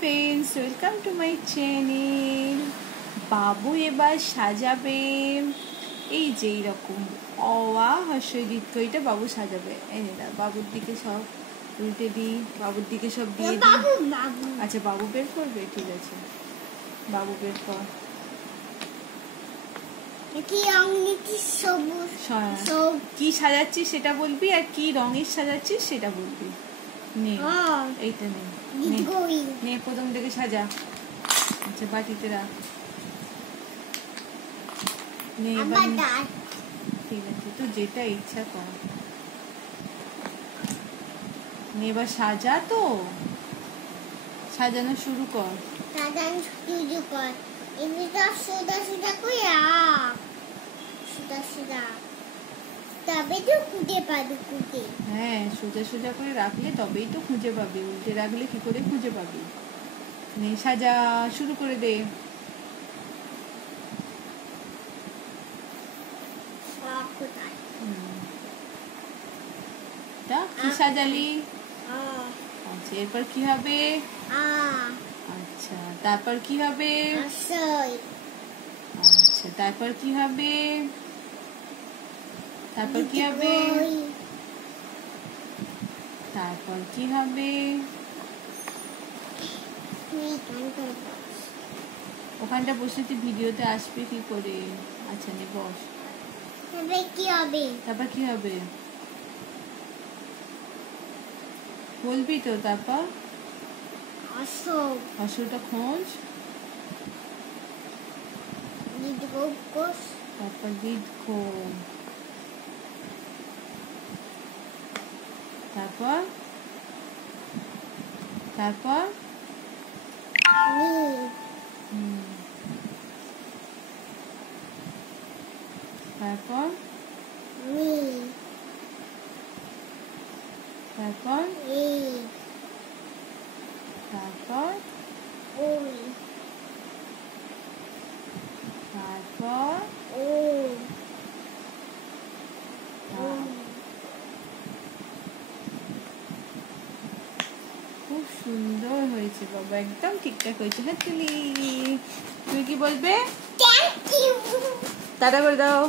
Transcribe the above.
Friends, welcome to my channel. বাবু এবার সাজাবে এই যে এইরকম অওয়া হর্ষদীর্ঘ, এটা বাবু সাজাবে। এই না, বাবুর দিকে সব উল্টে দিই, বাবুর দিকে সব দিয়ে দিই। আচ্ছা, বাবু বের করবে, ঠিক আছে, বাবু বের কর। কি সাজাচ্ছিস সেটা বলবি, আর কি রঙের সাজাচ্ছিস সেটা বলবি। নে এইটা নে, নে প্রথম থেকে সাজা। আচ্ছা, বাটিতে রাখ। নে এবার, ঠিক আছে, তো যেটা ইচ্ছা কর। নে এবার সাজা, তো সাজানো শুরু কর। তবে তো খুঁজে পাবি। হ্যাঁ, সোজা সোজা করে রাখলে তবেই তো খুঁজে পাবি, উল্টে রাখলে কি করে খুঁজে পাবি। নে সাজা শুরু করে দে। কি সাজালি? আচ্ছা, এরপর কি হবে? আচ্ছা, তারপর কি হবে? আচ্ছা, তারপর কি হবে? তারপর কি হবে? তারপর কি হবে? ওখানটা বসে তুই ভিডিওতে আসবে কি করে? আচ্ছা, নে বস। তারপর কি হবে? তারপর কি হবে বলবি তো? তারপর অশ্বটা খোঁজ, তারপর দীর্ঘ, তারপর তারপর তারপর তারপর তারপর তারপর খুব সুন্দর হয়েছে বাবা, একদম ঠিকঠাক হয়েছে। হ্যাঁ, তুমি কি বলবে? থ্যাংক ইউ, টাটা করে দাও।